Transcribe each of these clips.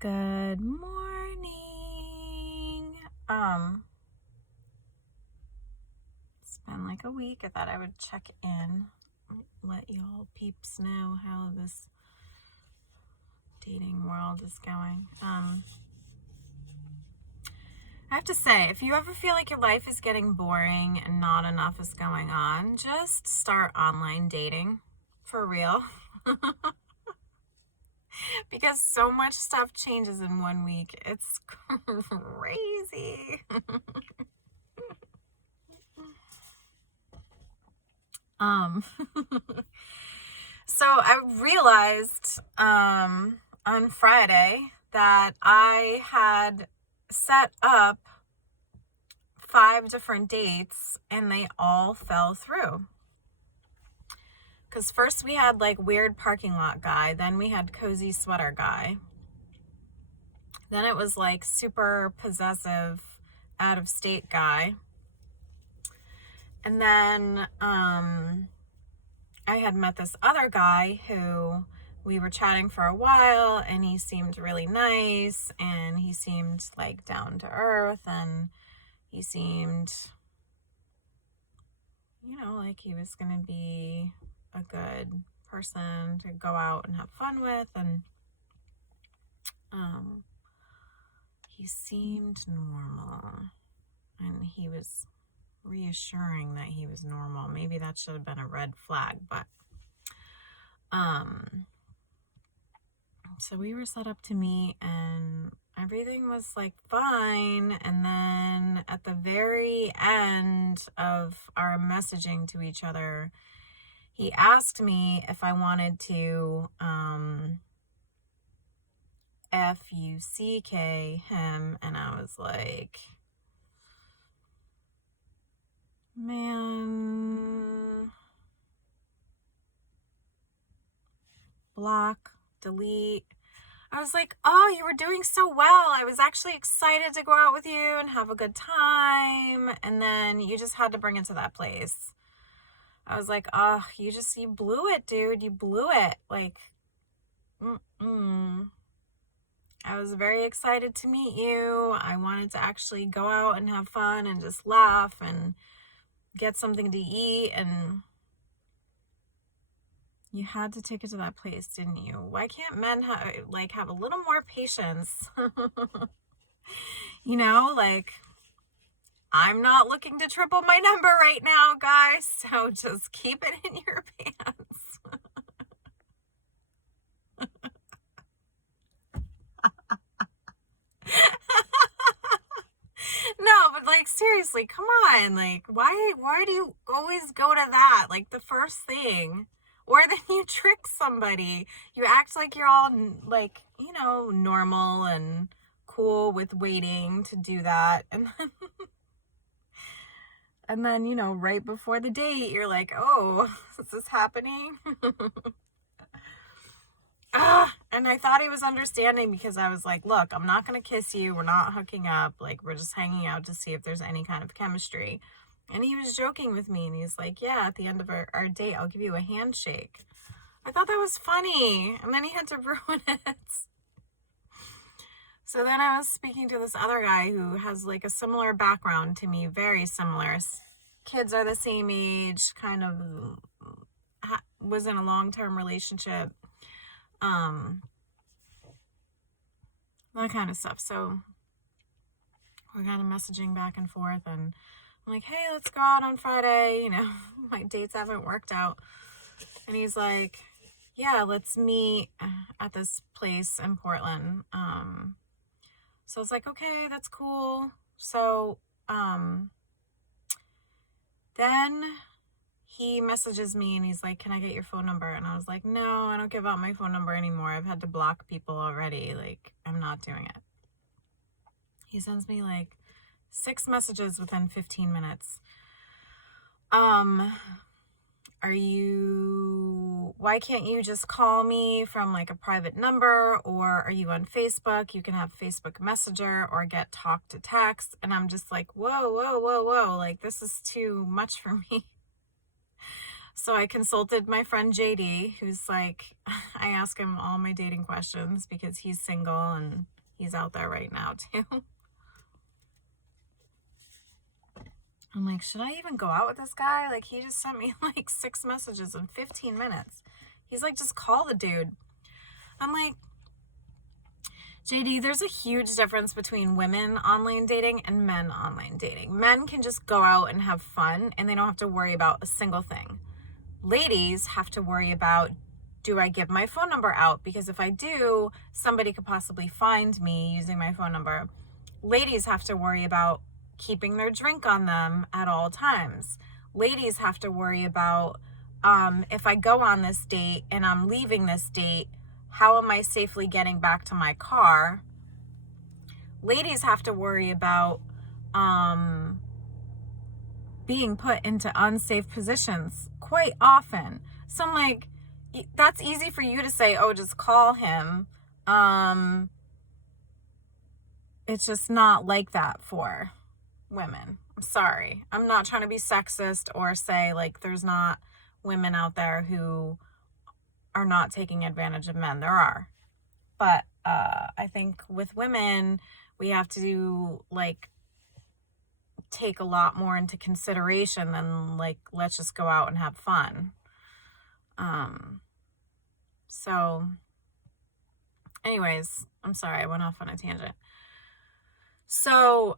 Good morning. It's been like a week. I thought I would check in, let y'all peeps know how this dating world is going. I have to say, if you ever feel like your life is getting boring and not enough is going on, just start online dating. For real. Because so much stuff changes in 1 week. It's crazy. So I realized on Friday that I had set up 5 different dates and they all fell through. Because first we had like weird parking lot guy, then we had cozy sweater guy. Then it was like super possessive out of state guy. And then I had met this other guy who we were chatting for a while and he seemed really nice and he seemed like down to earth and he seemed, like he was going to be a good person to go out and have fun with, and he seemed normal and he was reassuring that he was normal. Maybe that should have been a red flag, but so we were set up to meet and everything was like fine, and then at the very end of our messaging to each other, he asked me if I wanted to fuck him, and I was like, man, block, delete. I was like, oh, you were doing so well. I was actually excited to go out with you and have a good time, and then you just had to bring it to that place. I was like, oh, you blew it, dude. You blew it. Like, I was very excited to meet you. I wanted to actually go out and have fun and just laugh and get something to eat, and you had to take it to that place, didn't you? Why can't men have a little more patience? I'm not looking to triple my number right now, guys, so just keep it in your pants. No, but seriously, come on. Why do you always go to that? The first thing. Or then you trick somebody. You act like you're all normal and cool with waiting to do that. And then, right before the date, you're like, oh, is this happening? And I thought he was understanding because I was like, look, I'm not going to kiss you. We're not hooking up. We're just hanging out to see if there's any kind of chemistry. And he was joking with me and he's like, yeah, at the end of our date, I'll give you a handshake. I thought that was funny. And then he had to ruin it. So then I was speaking to this other guy who has a similar background to me, very similar. Kids are the same age, kind of was in a long-term relationship. That kind of stuff. So we're kind of messaging back and forth, and I'm like, hey, let's go out on Friday. My dates haven't worked out. And he's like, yeah, let's meet at this place in Portland. So it's like, okay, that's cool. So then he messages me and he's like, can I get your phone number? And I was like, no, I don't give out my phone number anymore. I've had to block people already. I'm not doing it. He sends me 6 messages within 15 minutes. Why can't you just call me from a private number, or are you on Facebook? You can have Facebook Messenger or get talk to text. And I'm just like, whoa. This is too much for me. So I consulted my friend JD, who's like, I ask him all my dating questions because he's single and he's out there right now too. I'm like, should I even go out with this guy? Like, he just sent me like 6 messages in 15 minutes. He's like, just call the dude. I'm like, JD, there's a huge difference between women online dating and men online dating. Men can just go out and have fun and they don't have to worry about a single thing. Ladies have to worry about, do I give my phone number out? Because if I do, somebody could possibly find me using my phone number. Ladies have to worry about keeping their drink on them at all times. Ladies have to worry about, if I go on this date and I'm leaving this date, how am I safely getting back to my car? Ladies have to worry about being put into unsafe positions quite often. So I'm like, that's easy for you to say, oh, just call him. It's just not like that for women. I'm sorry. I'm not trying to be sexist or say like there's not women out there who are not taking advantage of men. There are. But I think with women, we have to like take a lot more into consideration than like, let's just go out and have fun. So anyways, I'm sorry, I went off on a tangent. So,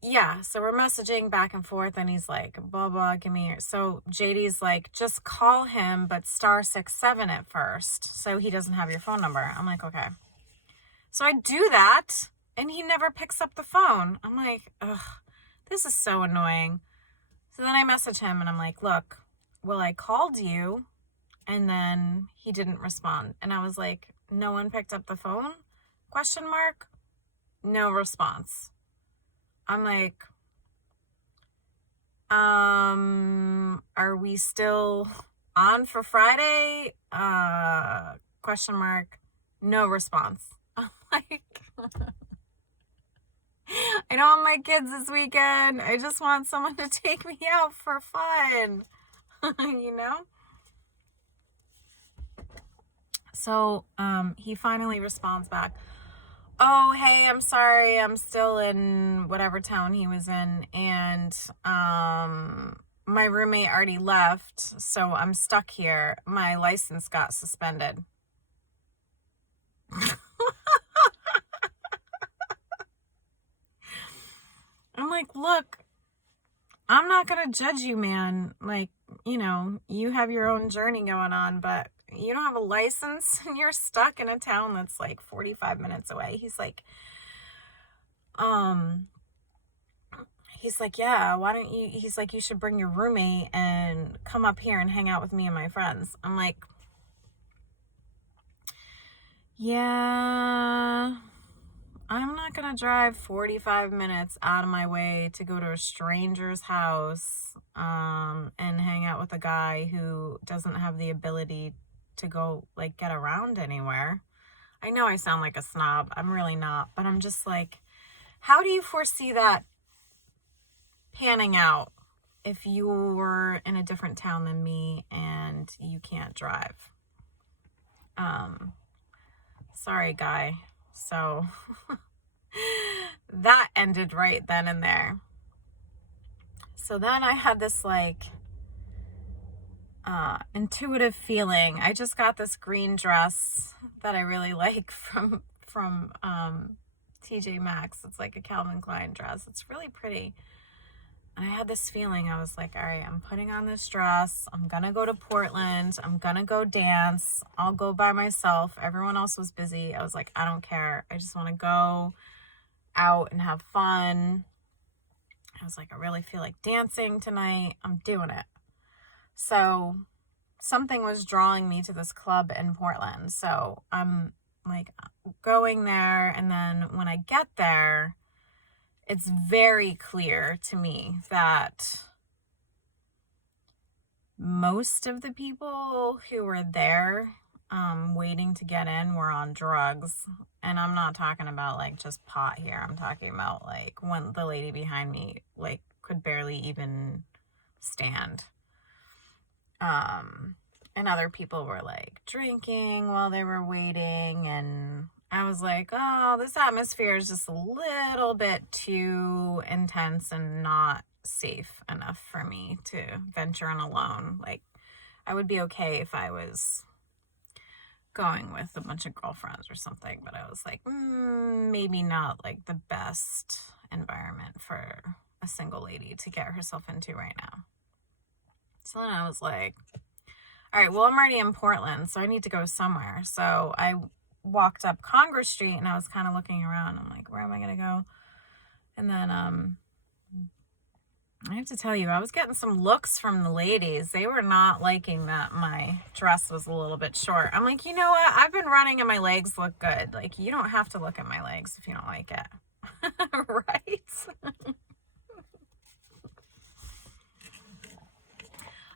yeah, so we're messaging back and forth and he's like, blah, blah, give me your... So JD's like, just call him, but *67 at first, so he doesn't have your phone number. I'm like, okay. So I do that and he never picks up the phone. I'm like, ugh, this is so annoying. So then I message him and I'm like, look, well, I called you and then he didn't respond. And I was like, no one picked up the phone? ? No response. I'm like, are we still on for Friday? ? No response. I'm like, I don't want my kids this weekend. I just want someone to take me out for fun, you know? So, he finally responds back, oh, hey, I'm sorry, I'm still in whatever town he was in, and my roommate already left, so I'm stuck here. My license got suspended. I'm like, look, I'm not gonna judge you, man. Like, you know, you have your own journey going on, but you don't have a license and you're stuck in a town that's like 45 minutes away. He's like, yeah, why don't you, he's like, you should bring your roommate and come up here and hang out with me and my friends. I'm like, yeah, I'm not gonna drive 45 minutes out of my way to go to a stranger's house and hang out with a guy who doesn't have the ability to go like get around anywhere. I know I sound like a snob. I'm really not, but I'm just like, how do you foresee that panning out if you were in a different town than me and you can't drive? Sorry, guy. So that ended right then and there. So then I had this like intuitive feeling. I just got this green dress that I really like from TJ Maxx. It's like a Calvin Klein dress. It's really pretty. And I had this feeling. I was like, all right, I'm putting on this dress. I'm going to go to Portland. I'm going to go dance. I'll go by myself. Everyone else was busy. I was like, I don't care. I just want to go out and have fun. I was like, I really feel like dancing tonight. I'm doing it. So something was drawing me to this club in Portland. So I'm like going there. And then when I get there, it's very clear to me that most of the people who were there waiting to get in were on drugs. And I'm not talking about like just pot here. I'm talking about like when the lady behind me like could barely even stand. And other people were like drinking while they were waiting, and I was like, oh, this atmosphere is just a little bit too intense and not safe enough for me to venture in alone. Like, I would be okay if I was going with a bunch of girlfriends or something, but I was like, maybe not like the best environment for a single lady to get herself into right now. So then I was like, all right, well, I'm already in Portland, so I need to go somewhere. So I walked up Congress Street, and I was kind of looking around. I'm like, where am I going to go? And then I have to tell you, I was getting some looks from the ladies. They were not liking that my dress was a little bit short. I'm like, you know what? I've been running and my legs look good. Like, you don't have to look at my legs if you don't like it. Right?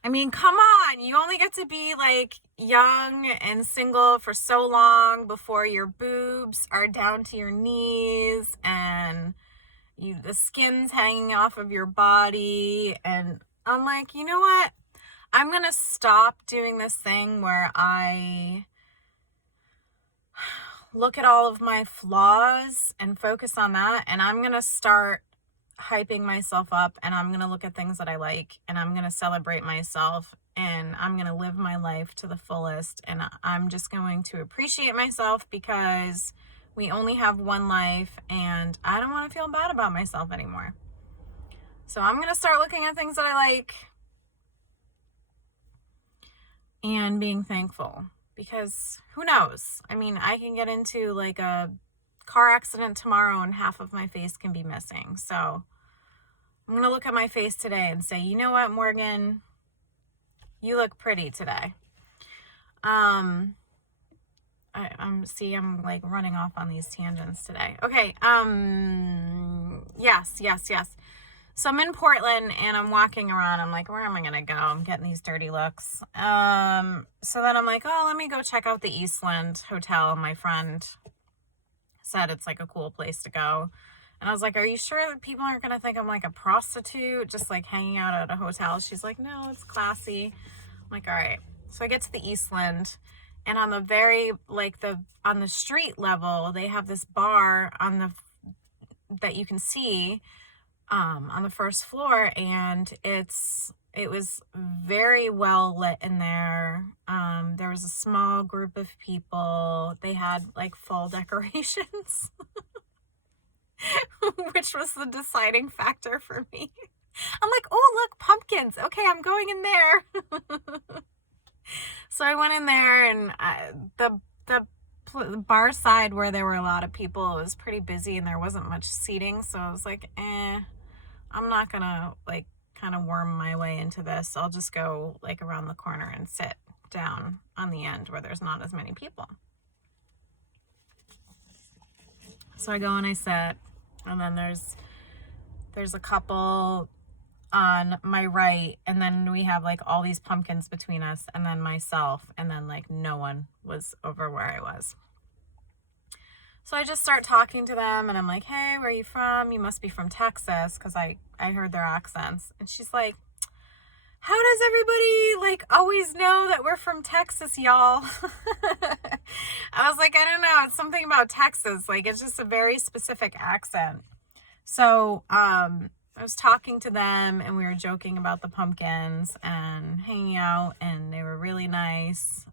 I mean, come on. You only get to be like young and single for so long before your boobs are down to your knees and the skin's hanging off of your body. And I'm like, you know what? I'm going to stop doing this thing where I look at all of my flaws and focus on that. And I'm going to start hyping myself up, and I'm going to look at things that I like, and I'm going to celebrate myself, and I'm going to live my life to the fullest. And I'm just going to appreciate myself because we only have one life, and I don't want to feel bad about myself anymore. So I'm going to start looking at things that I like and being thankful, because who knows? I mean, I can get into like a car accident tomorrow and half of my face can be missing. So I'm going to look at my face today and say, you know what, Morgan, you look pretty today. I'm like running off on these tangents today. Okay. Yes. So I'm in Portland and I'm walking around. I'm like, where am I going to go? I'm getting these dirty looks. So then I'm like, oh, let me go check out the Eastland Hotel. My friend said it's like a cool place to go. And I was like, are you sure that people aren't going to think I'm like a prostitute just like hanging out at a hotel? She's like, no, it's classy. I'm like, all right. So I get to the Eastland, and on the very on the street level, they have this bar that you can see on the first floor, and it was very well lit in there. There was a small group of people. They had like fall decorations, which was the deciding factor for me. I'm like, oh, look, pumpkins. Okay, I'm going in there. So I went in there, and the bar side where there were a lot of people, it was pretty busy and there wasn't much seating. So I was like, I'm not gonna like kind of worm my way into this. I'll just go like around the corner and sit down on the end where there's not as many people. So I go and I sit, and then there's a couple on my right, and then we have like all these pumpkins between us, and then myself, and then like no one was over where I was. So I just start talking to them, and I'm like, hey, where are you from? You must be from Texas, because I heard their accents. And she's like, how does everybody like always know that we're from Texas, y'all? I was like, I don't know. It's something about Texas. Like, it's just a very specific accent. So I was talking to them, and we were joking about the pumpkins and hanging out, and they were really nice.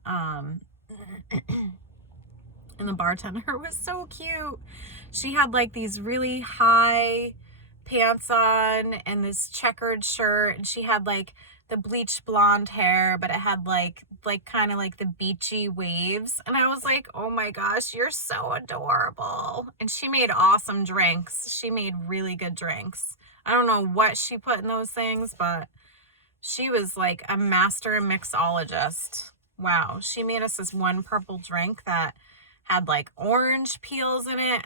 And the bartender was so cute. She had like these really high pants on and this checkered shirt, and she had like the bleached blonde hair, but it had like kind of like the beachy waves. And I was like, oh my gosh, you're so adorable. And she made awesome drinks. She made really good drinks. I don't know what she put in those things, but she was like a master mixologist. Wow. She made us this one purple drink that had like orange peels in it.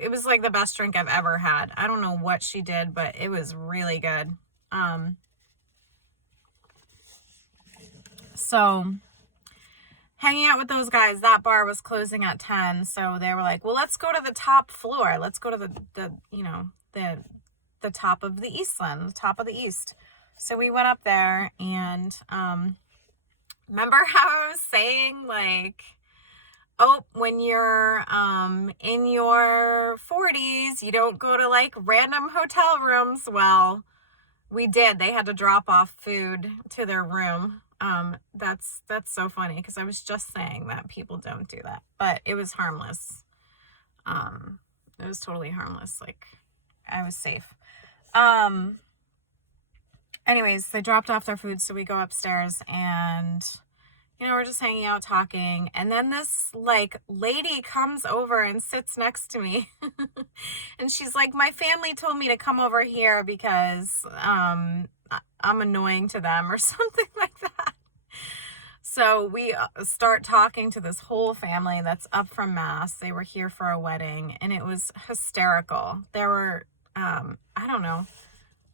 It was like the best drink I've ever had. I don't know what she did, but it was really good. So hanging out with those guys, that bar was closing at 10. So they were like, well, let's go to the top floor. Let's go to the top of the Eastland, the top of the East. So we went up there, and remember how I was saying, like, oh, when you're in your 40s, you don't go to like random hotel rooms. Well, we did. They had to drop off food to their room. That's so funny, because I was just saying that people don't do that, but it was harmless. It was totally harmless. Like, I was safe. Anyways, they dropped off their food, so we go upstairs, and we're just hanging out talking, and then this like lady comes over and sits next to me. And she's like, my family told me to come over here because I'm annoying to them or something like that. So we start talking to this whole family that's up from Mass. They were here for a wedding, and it was hysterical. There were I don't know,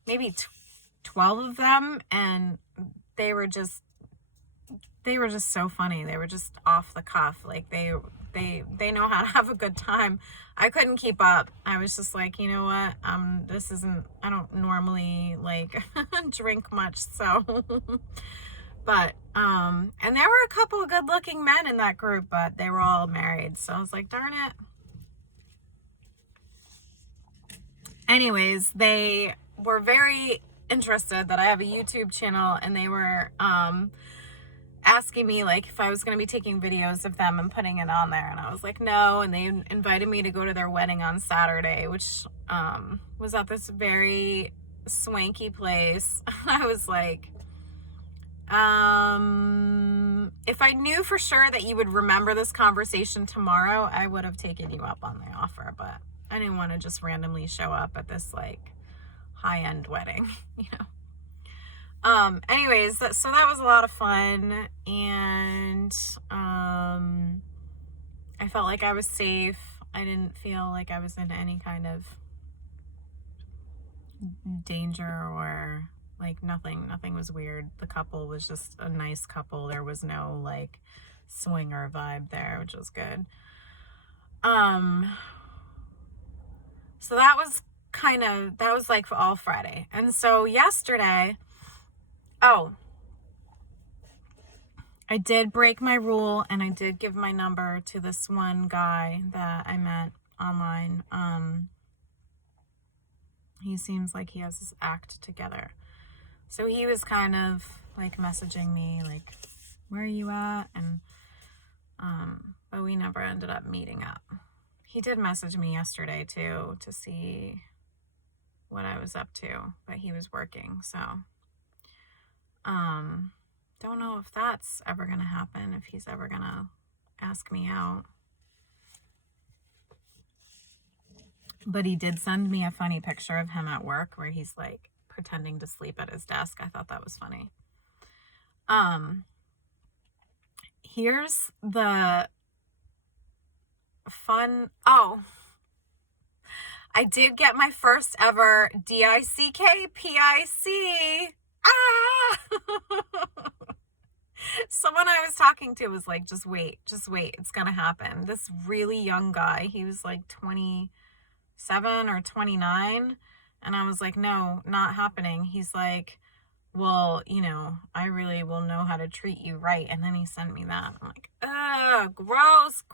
maybe 12 of them, and they were just so funny. They were just off the cuff. Like, they know how to have a good time. I couldn't keep up. I was just like, you know what? I don't normally like drink much, so but and there were a couple of good looking men in that group, but they were all married. So I was like, darn it. Anyways, they were very interested that I have a YouTube channel, and they were asking me like if I was going to be taking videos of them and putting it on there, and I was like, no. And they invited me to go to their wedding on Saturday, which was at this very swanky place. I was like, if I knew for sure that you would remember this conversation tomorrow, I would have taken you up on the offer, but I didn't want to just randomly show up at this like high-end wedding, Anyways, so that was a lot of fun, and I felt like I was safe. I didn't feel like I was in any kind of danger, or like nothing was weird. The couple was just a nice couple. There was no like swinger vibe there, which was good. So that was like all Friday. And so yesterday, I did break my rule, and I did give my number to this one guy that I met online. He seems like he has his act together. So he was kind of like messaging me like, where are you at? And but we never ended up meeting up. He did message me yesterday too, to see what I was up to, but he was working. So don't know if that's ever gonna happen, if he's ever gonna ask me out. But he did send me a funny picture of him at work where he's like pretending to sleep at his desk. I thought that was funny. Here's the fun. I did get my first ever DICK-PIC. Someone I was talking to was like, just wait, it's gonna happen. This really young guy, he was like 27 or 29, and I was like, no, not happening. He's like, well, I really will know how to treat you right. And then he sent me that. I'm like, ugh, gross,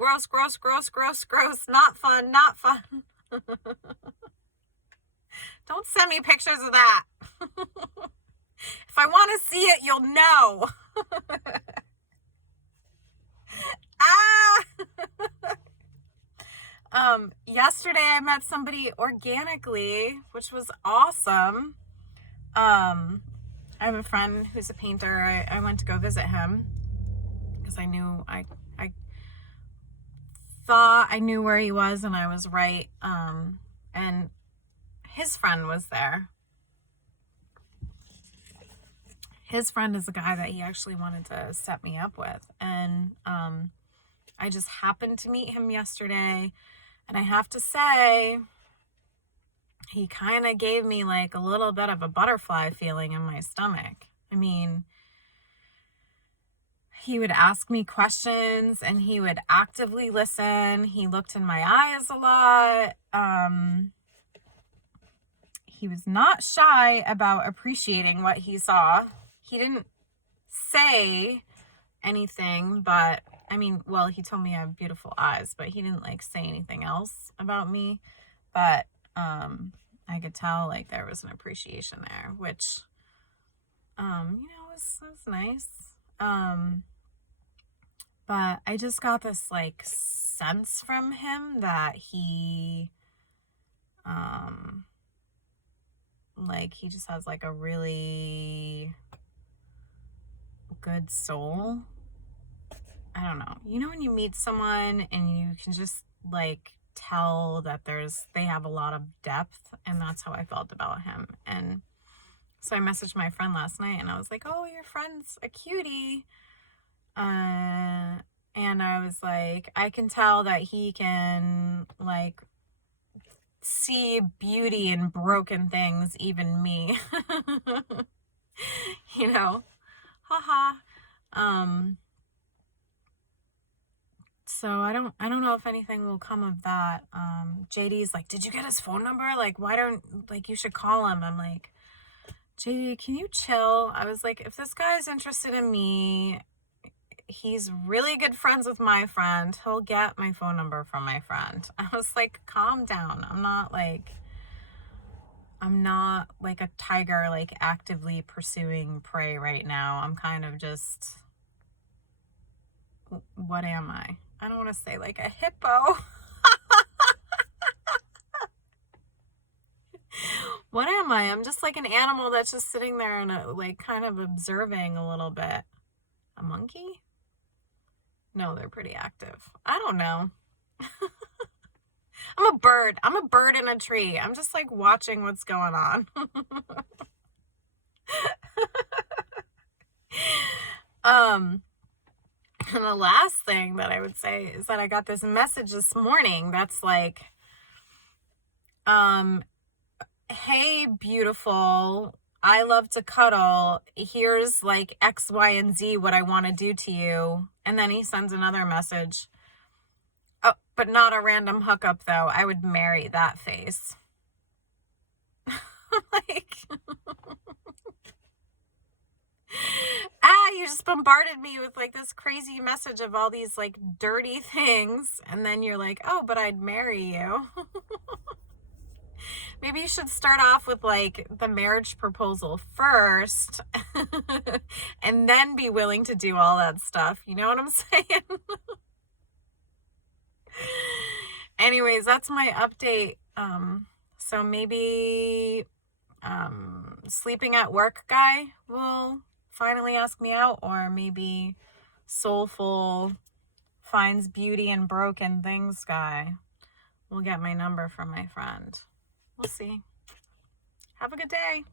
not fun. Don't send me pictures of that. If I want to see it, you'll know. Yesterday I met somebody organically, which was awesome. I have a friend who's a painter. I went to go visit him because I knew I thought I knew where he was, and I was right. And his friend was there. His friend is a guy that he actually wanted to set me up with. And I just happened to meet him yesterday. And I have to say, he kind of gave me like a little bit of a butterfly feeling in my stomach. I mean, he would ask me questions, and he would actively listen. He looked in my eyes a lot. he was not shy about appreciating what he saw. He didn't say anything, but I mean, well, he told me I have beautiful eyes, but he didn't like say anything else about me. But I could tell like there was an appreciation there, which was nice. But I just got this like sense from him that he he just has like a really good soul. I don't know. You know when you meet someone and you can just like tell that they have a lot of depth, and that's how I felt about him. And so I messaged my friend last night and I was like, "Oh, your friend's a cutie." And I was like, I can tell that he can like see beauty in broken things, even me. Haha. So I don't know if anything will come of that. JD's like, "Did you get his phone number? Like, why don't, like, you should call him." I'm like, "JD, can you chill?" I was like, if this guy's interested in me, he's really good friends with my friend. He'll get my phone number from my friend. I was like, calm down. I'm not like a tiger, like actively pursuing prey right now. I'm kind of just, what am I? I don't want to say like a hippo. What am I? I'm just like an animal that's just sitting there and like kind of observing a little bit. A monkey? No, they're pretty active. I don't know. I'm a bird. I'm a bird in a tree. I'm just like watching what's going on. And the last thing that I would say is that I got this message this morning that's like, "Hey, beautiful, I love to cuddle. Here's like X, Y, and Z what I want to do to you." And then he sends another message. "Oh, but not a random hookup though. I would marry that face." Like, you just bombarded me with like this crazy message of all these like dirty things, and then you're like, "Oh, but I'd marry you." Maybe you should start off with like the marriage proposal first and then be willing to do all that stuff. You know what I'm saying? Anyways, that's my update. So maybe sleeping at work guy will finally ask me out, or maybe soulful finds beauty in broken things guy will get my number from my friend. We'll see. Have a good day.